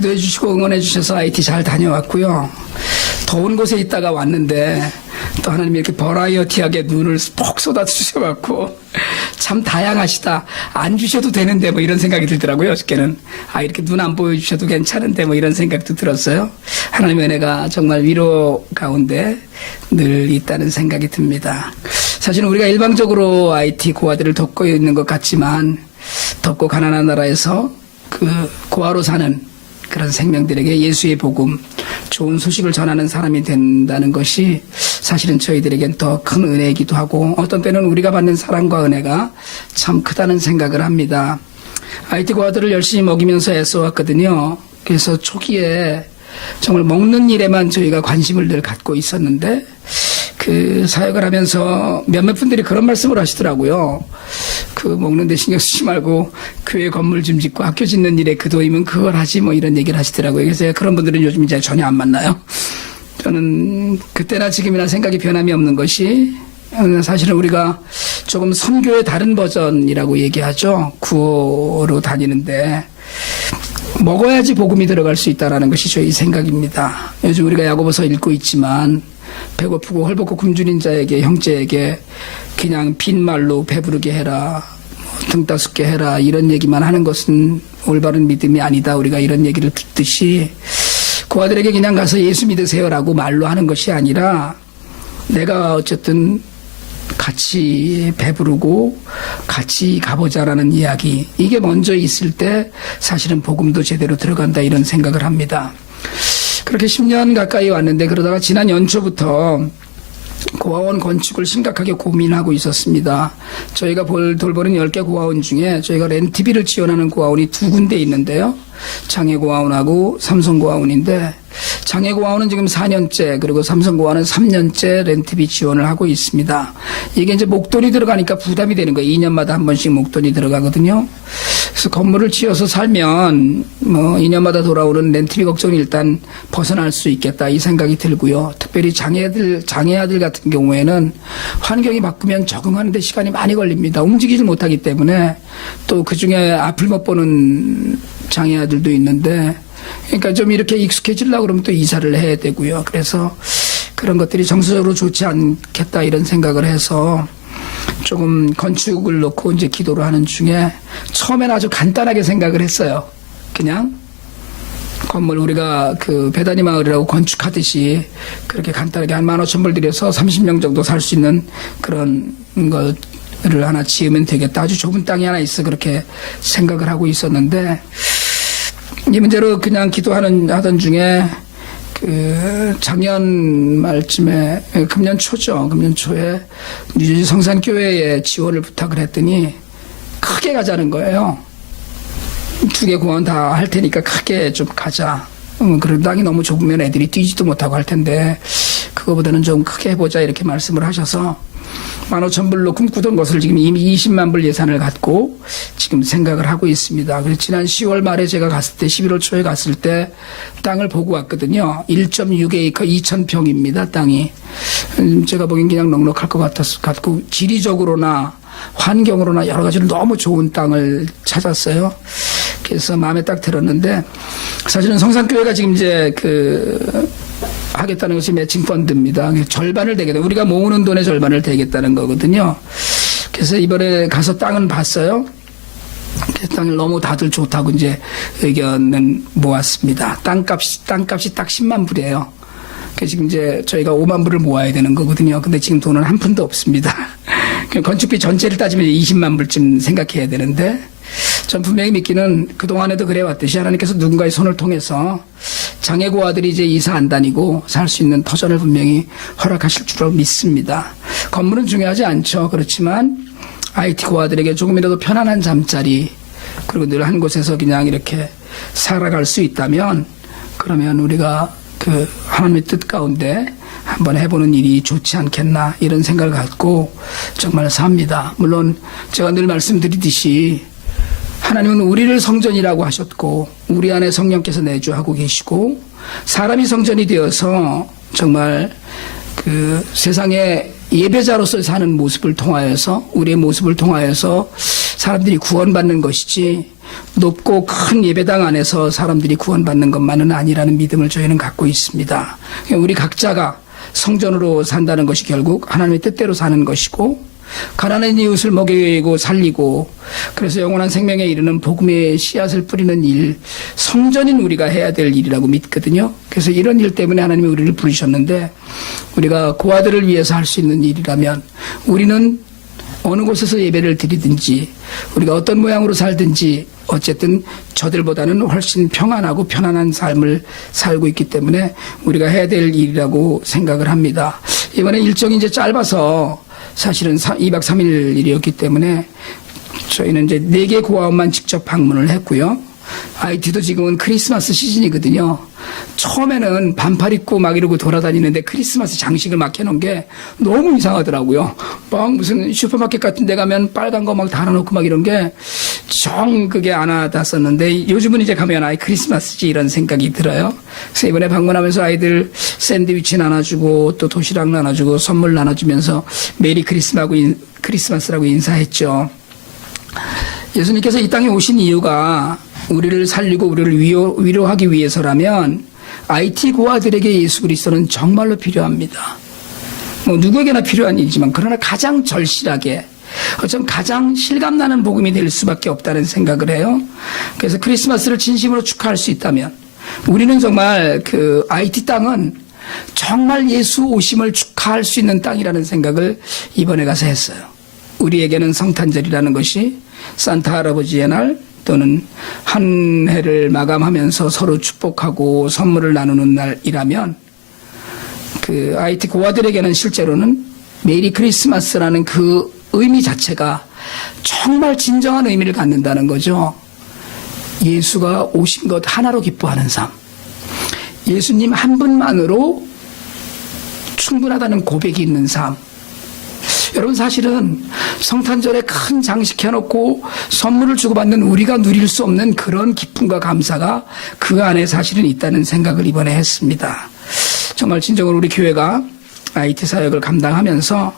기도해 주시고 응원해 주셔서 IT 잘 다녀왔고요. 더운 곳에 있다가 왔는데 또 하나님이 이렇게 버라이어티하게 눈을 폭 쏟아 주셔갖고 참 다양하시다. 안 주셔도 되는데 뭐 이런 생각이 들더라고요. 어저께는 이렇게 눈 안 보여주셔도 괜찮은데 뭐 이런 생각도 들었어요. 하나님의 은혜가 정말 위로 가운데 늘 있다는 생각이 듭니다. 사실은 우리가 일방적으로 IT 고아들을 돕고 있는 것 같지만 덥고 가난한 나라에서 그 고아로 사는 그런 생명들에게 예수의 복음, 좋은 소식을 전하는 사람이 된다는 것이 사실은 저희들에겐 더 큰 은혜이기도 하고 어떤 때는 우리가 받는 사랑과 은혜가 참 크다는 생각을 합니다. IT 고아들을 열심히 먹이면서 애써왔거든요. 그래서 초기에 정말 먹는 일에만 저희가 관심을 늘 갖고 있었는데 그 사역을 하면서 몇몇 분들이 그런 말씀을 하시더라고요. 그 먹는 데 신경 쓰지 말고 교회 건물 좀 짓고 학교 짓는 일에 그 돈이면 그걸 하지 뭐 이런 얘기를 하시더라고요. 그래서 그런 분들은 요즘 이제 전혀 안 만나요. 저는 그때나 지금이나 생각이 변함이 없는 것이 사실은 우리가 조금 선교의 다른 버전이라고 얘기하죠. 구호로 다니는데 먹어야지 복음이 들어갈 수 있다는 것이 저희 생각입니다. 요즘 우리가 야고보서 읽고 있지만 배고프고 헐벗고 굶주린 자에게 형제에게 그냥 빈말로 배부르게 해라, 등 따숩게 해라 이런 얘기만 하는 것은 올바른 믿음이 아니다. 우리가 이런 얘기를 듣듯이 고아들에게 그냥 가서 예수 믿으세요라고 말로 하는 것이 아니라 내가 어쨌든 같이 배부르고 같이 가보자라는 이야기, 이게 먼저 있을 때 사실은 복음도 제대로 들어간다 이런 생각을 합니다. 그렇게 10년 가까이 왔는데 그러다가 지난 연초부터 고아원 건축을 심각하게 고민하고 있었습니다. 저희가 돌보는 10개 고아원 중에 저희가 렌트비를 지원하는 고아원이 2군데 있는데요. 장애고아원하고 삼성고아원인데 장애고아원은 지금 4년째 그리고 삼성고아원은 3년째 렌트비 지원을 하고 있습니다. 이게 이제 목돈이 들어가니까 부담이 되는 거예요. 2년마다 한 번씩 목돈이 들어가거든요. 그래서 건물을 지어서 살면 뭐 2년마다 돌아오는 렌트비 걱정이 일단 벗어날 수 있겠다 이 생각이 들고요. 특별히 장애아들 같은 경우에는 환경이 바꾸면 적응하는 데 시간이 많이 걸립니다. 움직이질 못하기 때문에 또 그중에 앞을 못 보는 장애아들도 있는데 그러니까 좀 이렇게 익숙해지려고 그러면 또 이사를 해야 되고요. 그래서 그런 것들이 정서적으로 좋지 않겠다 이런 생각을 해서 조금 건축을 놓고 이제 기도를 하는 중에 처음에는 아주 간단하게 생각을 했어요. 그냥 건물 우리가 그 배단위 마을이라고 건축하듯이 그렇게 간단하게 한 15,000불 들여서 30명 정도 살 수 있는 그런 것을 하나 지으면 되겠다. 아주 좁은 땅이 하나 있어 그렇게 생각을 하고 있었는데 이 문제로 그냥 하던 중에 그 작년 말쯤에 금년 초에 뉴저지 성산교회에 지원을 부탁을 했더니 크게 가자는 거예요. 2개 공원 다 할 테니까 크게 좀 가자. 그런 땅이 너무 좁으면 애들이 뛰지도 못하고 할 텐데 그거보다는 좀 크게 해보자 이렇게 말씀을 하셔서 15,000불로 꿈꾸던 것을 지금 이미 20만 불 예산을 갖고 지금 생각을 하고 있습니다. 그래서 지난 10월 말에 제가 갔을 때 11월 초에 갔을 때 땅을 보고 왔거든요. 1.6에이커 2,000평입니다. 땅이. 제가 보기엔 그냥 넉넉할 것 같고 지리적으로나 환경으로나 여러 가지로 너무 좋은 땅을 찾았어요. 그래서 마음에 딱 들었는데 사실은 성산교회가 지금 이제 하겠다는 것이 매칭 펀드입니다. 절반을 대겠다. 우리가 모으는 돈의 절반을 대겠다는 거거든요. 그래서 이번에 가서 땅은 봤어요. 땅을 너무 다들 좋다고 이제 의견은 모았습니다. 땅값이 딱 10만 불이에요. 지금 이제 저희가 5만 불을 모아야 되는 거거든요. 근데 지금 돈은 한 푼도 없습니다. 건축비 전체를 따지면 20만 불쯤 생각해야 되는데 전 분명히 믿기는 그동안에도 그래왔듯이 하나님께서 누군가의 손을 통해서 장애고아들이 이제 이사 안 다니고 살 수 있는 터전을 분명히 허락하실 줄로 믿습니다. 건물은 중요하지 않죠. 그렇지만 IT 고아들에게 조금이라도 편안한 잠자리 그리고 늘 한 곳에서 그냥 이렇게 살아갈 수 있다면 그러면 우리가 하나님의 뜻 가운데 한번 해보는 일이 좋지 않겠나 이런 생각을 갖고 정말 삽니다. 물론 제가 늘 말씀드리듯이 하나님은 우리를 성전이라고 하셨고 우리 안에 성령께서 내주하고 계시고 사람이 성전이 되어서 정말 세상에 예배자로서 사는 모습을 통하여서 우리의 모습을 통하여서 사람들이 구원받는 것이지 높고 큰 예배당 안에서 사람들이 구원받는 것만은 아니라는 믿음을 저희는 갖고 있습니다. 우리 각자가 성전으로 산다는 것이 결국 하나님의 뜻대로 사는 것이고, 가난한 이웃을 먹이고 살리고 그래서 영원한 생명에 이르는 복음의 씨앗을 뿌리는 일, 성전인 우리가 해야 될 일이라고 믿거든요. 그래서 이런 일 때문에 하나님이 우리를 부르셨는데, 우리가 고아들을 위해서 할 수 있는 일이라면 우리는 어느 곳에서 예배를 드리든지 우리가 어떤 모양으로 살든지 어쨌든 저들보다는 훨씬 평안하고 편안한 삶을 살고 있기 때문에 우리가 해야 될 일이라고 생각을 합니다. 이번에 일정이 이제 짧아서 사실은 2박 3일 일이었기 때문에 저희는 이제 4개 고아원만 직접 방문을 했고요. IT도 지금은 크리스마스 시즌이거든요. 처음에는 반팔 입고 막 이러고 돌아다니는데 크리스마스 장식을 막 해놓은 게 너무 이상하더라고요. 막 무슨 슈퍼마켓 같은 데 가면 빨간 거 막 달아놓고 막 이런 게 정 그게 안 와닿았었는데, 요즘은 이제 가면 아이 크리스마스지 이런 생각이 들어요. 그래서 이번에 방문하면서 아이들 샌드위치 나눠주고 또 도시락 나눠주고 선물 나눠주면서 메리 크리스마스라고 인사했죠. 예수님께서 이 땅에 오신 이유가 우리를 살리고 우리를 위로하기 위해서라면 IT 고아들에게 예수 그리스도는 정말로 필요합니다. 뭐 누구에게나 필요한 일이지만 그러나 가장 절실하게, 어쩜 가장 실감나는 복음이 될 수밖에 없다는 생각을 해요. 그래서 크리스마스를 진심으로 축하할 수 있다면 우리는 정말 그 IT 땅은 정말 예수 오심을 축하할 수 있는 땅이라는 생각을 이번에 가서 했어요. 우리에게는 성탄절이라는 것이 산타 할아버지의 날 또는 한 해를 마감하면서 서로 축복하고 선물을 나누는 날이라면, 그 IT 고아들에게는 실제로는 메리 크리스마스라는 그 의미 자체가 정말 진정한 의미를 갖는다는 거죠. 예수가 오신 것 하나로 기뻐하는 삶, 예수님 한 분만으로 충분하다는 고백이 있는 삶. 여러분, 사실은 성탄절에 큰 장식 해놓고 선물을 주고받는 우리가 누릴 수 없는 그런 기쁨과 감사가 그 안에 사실은 있다는 생각을 이번에 했습니다. 정말 진정으로 우리 교회가 IT 사역을 감당하면서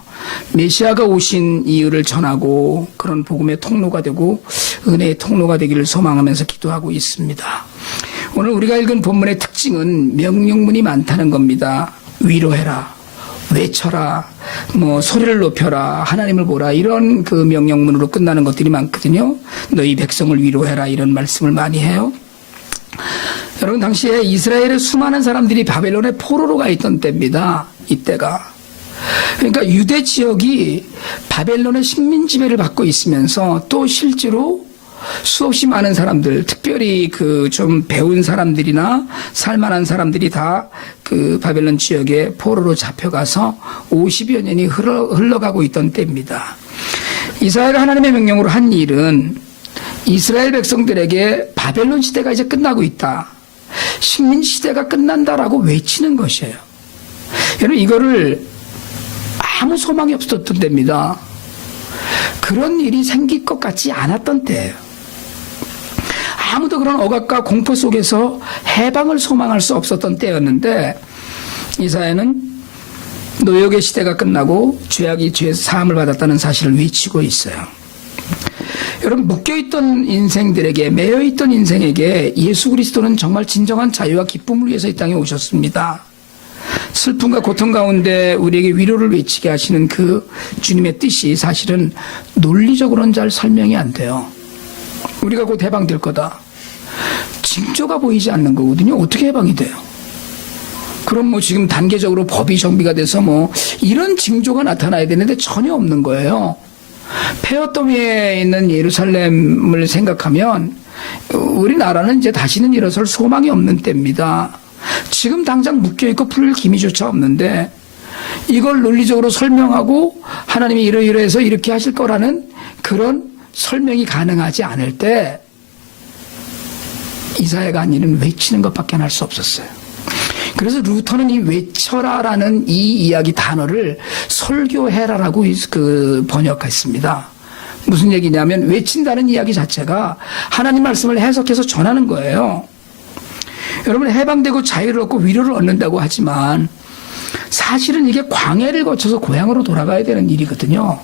메시아가 오신 이유를 전하고 그런 복음의 통로가 되고 은혜의 통로가 되기를 소망하면서 기도하고 있습니다. 오늘 우리가 읽은 본문의 특징은 명령문이 많다는 겁니다. 위로해라, 외쳐라, 뭐 소리를 높여라, 하나님을 보라, 이런 그 명령문으로 끝나는 것들이 많거든요. 너희 백성을 위로해라, 이런 말씀을 많이 해요. 여러분, 당시에 이스라엘의 수많은 사람들이 바벨론의 포로로 가 있던 때입니다. 이때가. 그러니까 유대 지역이 바벨론의 식민 지배를 받고 있으면서 또 실제로 수없이 많은 사람들, 특별히 그 좀 배운 사람들이나 살만한 사람들이 다 그 바벨론 지역에 포로로 잡혀가서 50여 년이 흘러가고 있던 때입니다. 이스라엘 하나님의 명령으로 한 일은 이스라엘 백성들에게 바벨론 시대가 이제 끝나고 있다, 식민 시대가 끝난다라고 외치는 것이에요. 여러분, 이거를 아무 소망이 없었던 때입니다. 그런 일이 생길 것 같지 않았던 때예요. 아무도 그런 억압과 공포 속에서 해방을 소망할 수 없었던 때였는데, 이사야는 노역의 시대가 끝나고 죄악이 죄 사함을 받았다는 사실을 외치고 있어요. 여러분, 묶여있던 인생들에게, 매여있던 인생에게 예수 그리스도는 정말 진정한 자유와 기쁨을 위해서 이 땅에 오셨습니다. 슬픔과 고통 가운데 우리에게 위로를 외치게 하시는 그 주님의 뜻이 사실은 논리적으로는 잘 설명이 안 돼요. 우리가 곧 해방될 거다, 징조가 보이지 않는 거거든요. 어떻게 해방이 돼요? 그럼 뭐 지금 단계적으로 법이 정비가 돼서 뭐 이런 징조가 나타나야 되는데 전혀 없는 거예요. 폐허더미에 있는 예루살렘을 생각하면 우리나라는 이제 다시는 일어설 소망이 없는 때입니다. 지금 당장 묶여있고 풀릴 기미조차 없는데, 이걸 논리적으로 설명하고 하나님이 이러이러해서 이렇게 하실 거라는 그런 설명이 가능하지 않을 때 이사야가 한 일은 외치는 것밖에 할 수 없었어요. 그래서 루터는 이 외쳐라라는 이 이야기 단어를 설교해라라고 그 번역했습니다. 무슨 얘기냐면 외친다는 이야기 자체가 하나님 말씀을 해석해서 전하는 거예요. 여러분, 해방되고 자유를 얻고 위로를 얻는다고 하지만 사실은 이게 광야를 거쳐서 고향으로 돌아가야 되는 일이거든요.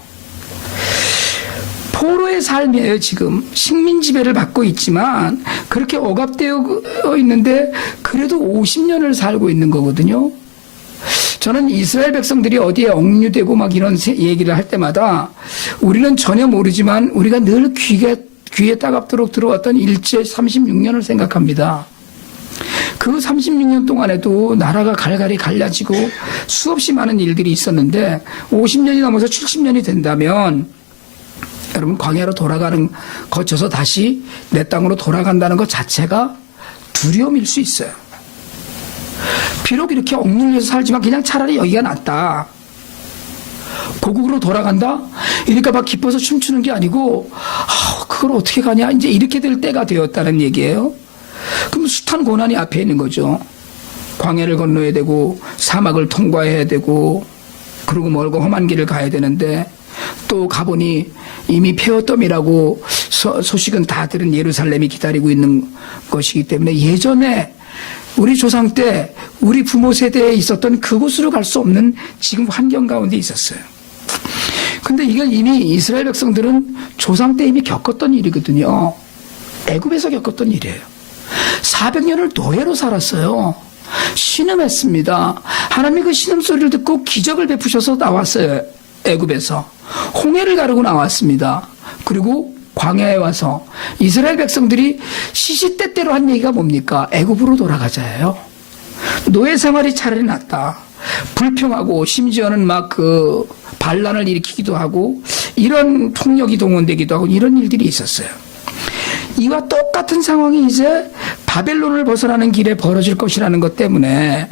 포로의 최고의 삶이에요. 지금 식민 지배를 받고 있지만 그렇게 억압되어 있는데 그래도 50년을 살고 있는 거거든요. 저는 이스라엘 백성들이 어디에 억류되고 막 이런 얘기를 할 때마다 우리는 전혀 모르지만 우리가 늘 귀에 따갑도록 들어왔던 일제 36년을 생각합니다. 그 36년 동안에도 나라가 갈갈이 갈라지고 수없이 많은 일들이 있었는데 50년이 넘어서 70년이 된다면 여러분 광야로 거쳐서 다시 내 땅으로 돌아간다는 것 자체가 두려움일 수 있어요. 비록 이렇게 억눌려서 살지만 그냥 차라리 여기가 낫다. 고국으로 돌아간다? 이러니까 막 기뻐서 춤추는 게 아니고 그걸 어떻게 가냐? 이제 이렇게 될 때가 되었다는 얘기예요. 그럼 숱한 고난이 앞에 있는 거죠. 광야를 건너야 되고 사막을 통과해야 되고 그리고 멀고 험한 길을 가야 되는데 또 가보니 이미 폐허덤이라고 소식은 다 들은 예루살렘이 기다리고 있는 것이기 때문에 예전에 우리 조상 때 우리 부모 세대에 있었던 그곳으로 갈 수 없는 지금 환경 가운데 있었어요. 근데 이걸 이미 이스라엘 백성들은 조상 때 이미 겪었던 일이거든요. 애굽에서 겪었던 일이에요. 400년을 노예로 살았어요. 신음했습니다. 하나님이 그 신음소리를 듣고 기적을 베푸셔서 나왔어요. 애굽에서 홍해를 가르고 나왔습니다. 그리고 광야에 와서 이스라엘 백성들이 시시때때로 한 얘기가 뭡니까? 애굽으로 돌아가자예요. 노예 생활이 차라리 낫다. 불평하고 심지어는 막 반란을 일으키기도 하고 이런 폭력이 동원되기도 하고 이런 일들이 있었어요. 이와 똑같은 상황이 이제 바벨론을 벗어나는 길에 벌어질 것이라는 것 때문에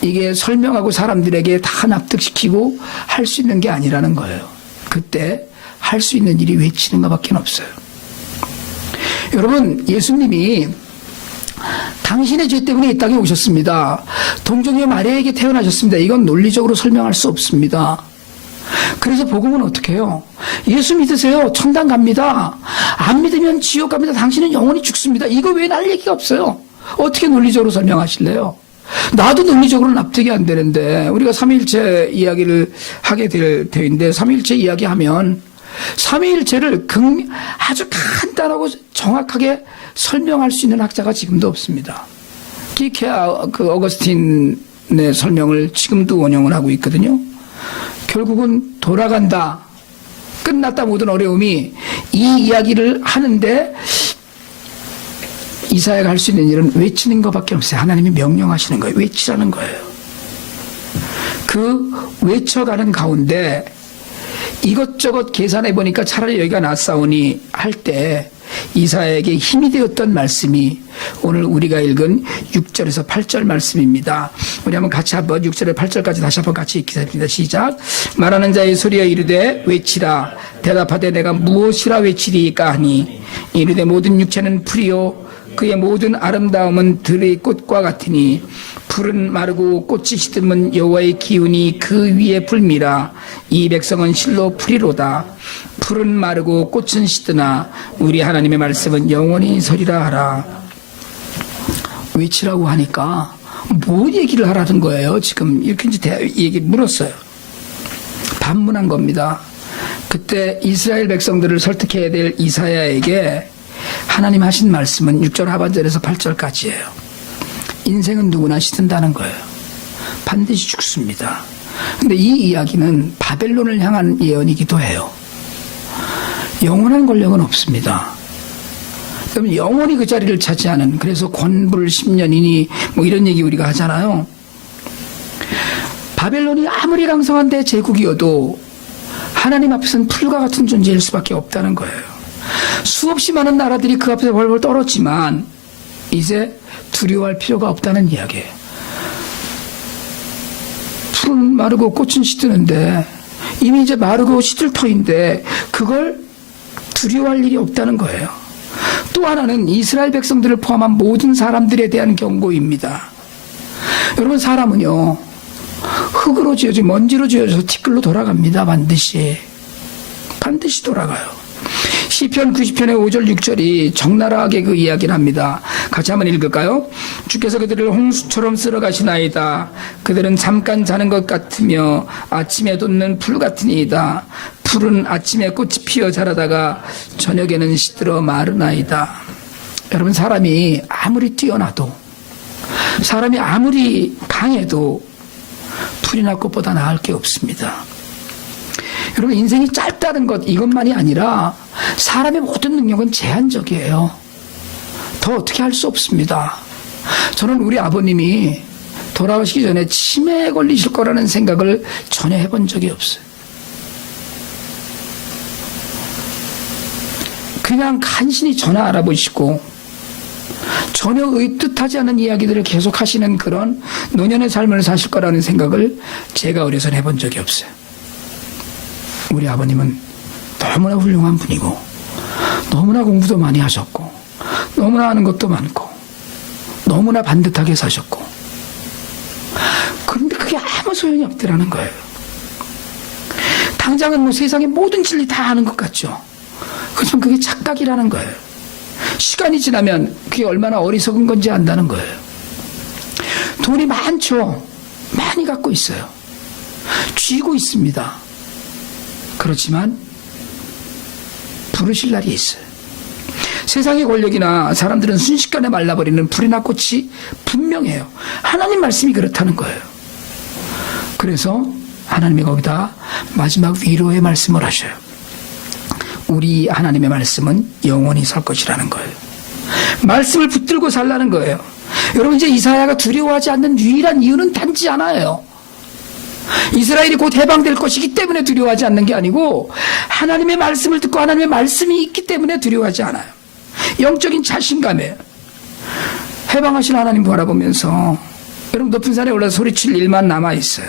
이게 설명하고 사람들에게 다 납득시키고 할 수 있는 게 아니라는 거예요. 그때 할 수 있는 일이 외치는 것밖에 없어요. 여러분, 예수님이 당신의 죄 때문에 이 땅에 오셨습니다. 동정녀 마리아에게 태어나셨습니다. 이건 논리적으로 설명할 수 없습니다. 그래서 복음은 어떻게 해요? 예수 믿으세요. 천당 갑니다. 안 믿으면 지옥 갑니다. 당신은 영원히 죽습니다. 이거 외에 날 얘기가 없어요. 어떻게 논리적으로 설명하실래요? 나도 논리적으로 납득이 안 되는데 우리가 삼위일체 이야기를 하게 될 터인데 삼위일체 이야기하면 삼위일체를 아주 간단하고 정확하게 설명할 수 있는 학자가 지금도 없습니다. 기케아 어거스틴의 설명을 지금도 원용을 하고 있거든요. 결국은 돌아간다. 끝났다 모든 어려움이 이 이야기를 하는데 이사야가 할 수 있는 일은 외치는 것밖에 없어요. 하나님이 명령하시는 거예요. 외치라는 거예요. 그 외쳐가는 가운데 이것저것 계산해 보니까 차라리 여기가 낫사오니 할 때 이사야에게 힘이 되었던 말씀이 오늘 우리가 읽은 6절에서 8절 말씀입니다. 우리 한번 같이 한번 6절에 8절까지 다시 한번 같이 읽겠습니다. 시작. 말하는 자의 소리여 이르되 외치라. 대답하되 내가 무엇이라 외치리까 하니 이르되 모든 육체는 풀이요 그의 모든 아름다움은 들의 꽃과 같으니 풀은 마르고 꽃이 시들면 여호와의 기운이 그 위에 불미라. 이 백성은 실로 풀이로다. 풀은 마르고 꽃은 시드나 우리 하나님의 말씀은 영원히 서리라 하라. 외치라고 하니까 뭐 얘기를 하라는 거예요? 지금 이렇게 얘기 물었어요. 반문한 겁니다. 그때 이스라엘 백성들을 설득해야 될 이사야에게 하나님 하신 말씀은 6절 하반절에서 8절까지예요. 인생은 누구나 시든다는 거예요. 반드시 죽습니다. 근데 이 이야기는 바벨론을 향한 예언이기도 해요. 영원한 권력은 없습니다. 그럼 영원히 그 자리를 차지하는, 그래서 권불 10년이니 뭐 이런 얘기 우리가 하잖아요. 바벨론이 아무리 강성한 제국이어도 하나님 앞에서는 풀과 같은 존재일 수밖에 없다는 거예요. 수없이 많은 나라들이 그 앞에서 벌벌 떨었지만 이제 두려워할 필요가 없다는 이야기예요. 풀은 마르고 꽃은 시드는데 이미 이제 마르고 시들 터인데 그걸 두려워할 일이 없다는 거예요. 또 하나는 이스라엘 백성들을 포함한 모든 사람들에 대한 경고입니다. 여러분, 사람은요 흙으로 지어져 먼지로 지어져서 티끌로 돌아갑니다. 반드시 돌아가요. 시편 90편의 5절 6절이 적나라하게 그 이야기를 합니다. 같이 한번 읽을까요? 주께서 그들을 홍수처럼 쓸어가시나이다. 그들은 잠깐 자는 것 같으며 아침에 돋는 풀 같으니이다. 풀은 아침에 꽃이 피어 자라다가 저녁에는 시들어 마르나이다. 여러분, 사람이 아무리 뛰어나도, 사람이 아무리 강해도 풀이나 꽃보다 나을 게 없습니다. 여러분, 인생이 짧다는 것, 이것만이 아니라 사람의 모든 능력은 제한적이에요. 더 어떻게 할 수 없습니다. 저는 우리 아버님이 돌아가시기 전에 치매에 걸리실 거라는 생각을 전혀 해본 적이 없어요. 그냥 간신히 전화 알아보시고 전혀 의뜻하지 않은 이야기들을 계속 하시는 그런 노년의 삶을 사실 거라는 생각을 제가 어려서는 해본 적이 없어요. 우리 아버님은 너무나 훌륭한 분이고 너무나 공부도 많이 하셨고 너무나 아는 것도 많고 너무나 반듯하게 사셨고, 그런데 그게 아무 소용이 없더라는 거예요. 당장은 뭐 세상의 모든 진리 다 아는 것 같죠. 그렇지만 그게 착각이라는 거예요. 시간이 지나면 그게 얼마나 어리석은 건지 안다는 거예요. 돈이 많죠. 많이 갖고 있어요. 쥐고 있습니다. 그렇지만 부르실 날이 있어요. 세상의 권력이나 사람들은 순식간에 말라버리는 불이나 꽃이 분명해요. 하나님 말씀이 그렇다는 거예요. 그래서 하나님이 거기다 마지막 위로의 말씀을 하셔요. 우리 하나님의 말씀은 영원히 설 것이라는 거예요. 말씀을 붙들고 살라는 거예요. 여러분, 이제 이사야가 두려워하지 않는 유일한 이유는 단지 하나예요. 이스라엘이 곧 해방될 것이기 때문에 두려워하지 않는 게 아니고 하나님의 말씀을 듣고 하나님의 말씀이 있기 때문에 두려워하지 않아요. 영적인 자신감에 해방하신 하나님 바라보면서 여러분, 높은 산에 올라서 소리칠 일만 남아있어요.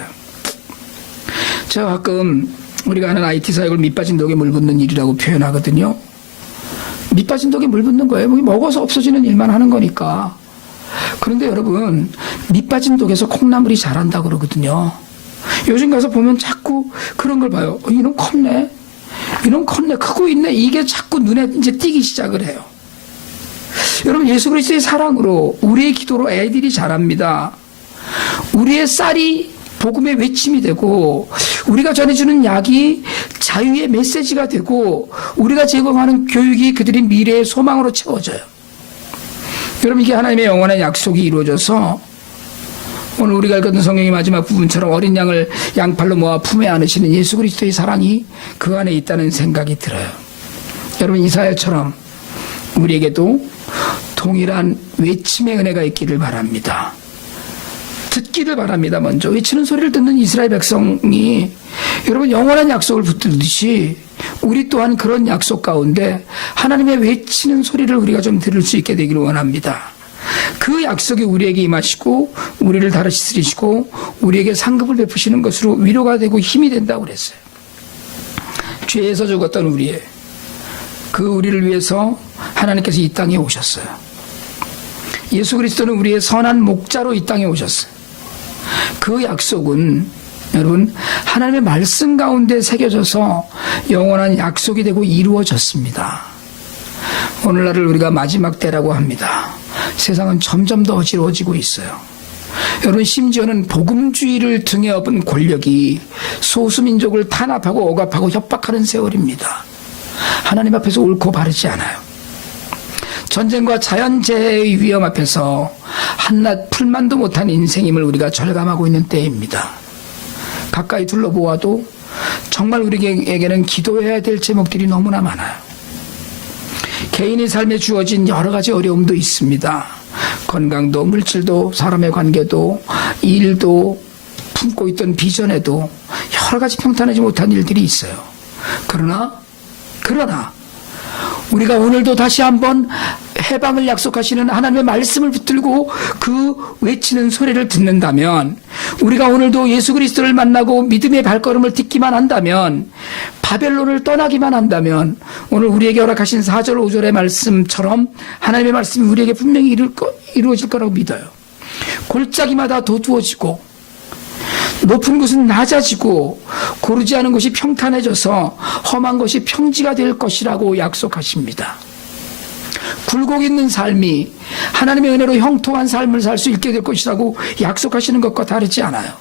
제가 가끔 우리가 하는 IT 사역을 밑빠진 독에 물 붓는 일이라고 표현하거든요. 밑빠진 독에 물 붓는 거예요. 먹어서 없어지는 일만 하는 거니까. 그런데 여러분, 밑빠진 독에서 콩나물이 자란다 그러거든요. 요즘 가서 보면 자꾸 그런 걸 봐요. 이놈 컸네. 이놈 컸네. 크고 있네. 이게 자꾸 눈에 이제 띄기 시작을 해요. 여러분, 예수 그리스도의 사랑으로, 우리의 기도로 애들이 자랍니다. 우리의 쌀이 복음의 외침이 되고, 우리가 전해주는 약이 자유의 메시지가 되고, 우리가 제공하는 교육이 그들의 미래의 소망으로 채워져요. 여러분, 이게 하나님의 영원한 약속이 이루어져서 오늘 우리가 읽었던 성경의 마지막 부분처럼 어린 양을 양팔로 모아 품에 안으시는 예수 그리스도의 사랑이 그 안에 있다는 생각이 들어요. 여러분, 이사야처럼 우리에게도 동일한 외침의 은혜가 있기를 바랍니다. 듣기를 바랍니다. 먼저 외치는 소리를 듣는 이스라엘 백성이 여러분, 영원한 약속을 붙들듯이 우리 또한 그런 약속 가운데 하나님의 외치는 소리를 우리가 좀 들을 수 있게 되기를 원합니다. 그 약속이 우리에게 임하시고 우리를 다스리시고 우리에게 상급을 베푸시는 것으로 위로가 되고 힘이 된다고 그랬어요. 죄에서 죽었던 우리를 위해서 하나님께서 이 땅에 오셨어요. 예수 그리스도는 우리의 선한 목자로 이 땅에 오셨어요. 그 약속은 여러분, 하나님의 말씀 가운데 새겨져서 영원한 약속이 되고 이루어졌습니다. 오늘날을 우리가 마지막 때라고 합니다. 세상은 점점 더 어지러워지고 있어요. 여러분, 심지어는 복음주의를 등에 업은 권력이 소수민족을 탄압하고 억압하고 협박하는 세월입니다. 하나님 앞에서 옳고 바르지 않아요. 전쟁과 자연재해의 위험 앞에서 한낱 풀만도 못한 인생임을 우리가 절감하고 있는 때입니다. 가까이 둘러보아도 정말 우리에게는 기도해야 될 제목들이 너무나 많아요. 개인의 삶에 주어진 여러 가지 어려움도 있습니다. 건강도, 물질도, 사람의 관계도, 일도, 품고 있던 비전에도 여러 가지 평탄하지 못한 일들이 있어요. 그러나 우리가 오늘도 다시 한번 해방을 약속하시는 하나님의 말씀을 붙들고 그 외치는 소리를 듣는다면, 우리가 오늘도 예수 그리스도를 만나고 믿음의 발걸음을 딛기만 한다면, 바벨론을 떠나기만 한다면 오늘 우리에게 허락하신 4절 5절의 말씀처럼 하나님의 말씀이 우리에게 분명히 이루어질 거라고 믿어요. 골짜기마다 도두어지고 높은 곳은 낮아지고 고르지 않은 곳이 평탄해져서 험한 것이 평지가 될 것이라고 약속하십니다. 굴곡 있는 삶이 하나님의 은혜로 형통한 삶을 살 수 있게 될 것이라고 약속하시는 것과 다르지 않아요.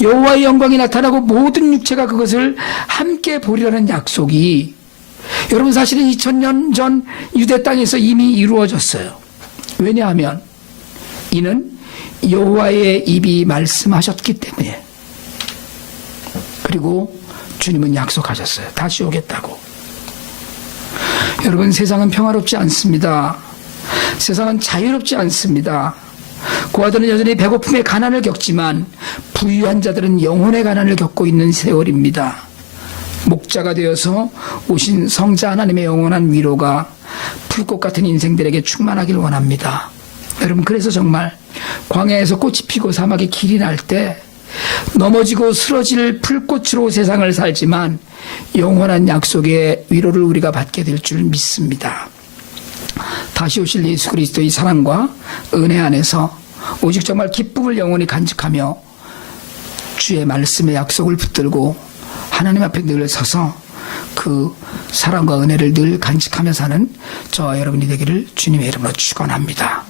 여호와의 영광이 나타나고 모든 육체가 그것을 함께 보리라는 약속이 여러분 사실은 2000년 전 유대 땅에서 이미 이루어졌어요. 왜냐하면 이는 여호와의 입이 말씀하셨기 때문에. 그리고 주님은 약속하셨어요. 다시 오겠다고. 여러분 세상은 평화롭지 않습니다. 세상은 자유롭지 않습니다. 고아들은 여전히 배고픔의 가난을 겪지만 부유한 자들은 영혼의 가난을 겪고 있는 세월입니다. 목자가 되어서 오신 성자 하나님의 영원한 위로가 풀꽃 같은 인생들에게 충만하길 원합니다. 여러분 그래서 정말 광야에서 꽃이 피고 사막에 길이 날 때 넘어지고 쓰러질 풀꽃으로 세상을 살지만 영원한 약속의 위로를 우리가 받게 될 줄 믿습니다. 다시 오실 예수 그리스도의 사랑과 은혜 안에서 오직 정말 기쁨을 영원히 간직하며 주의 말씀의 약속을 붙들고 하나님 앞에 늘 서서 그 사랑과 은혜를 늘 간직하며 사는 저와 여러분이 되기를 주님의 이름으로 축원합니다.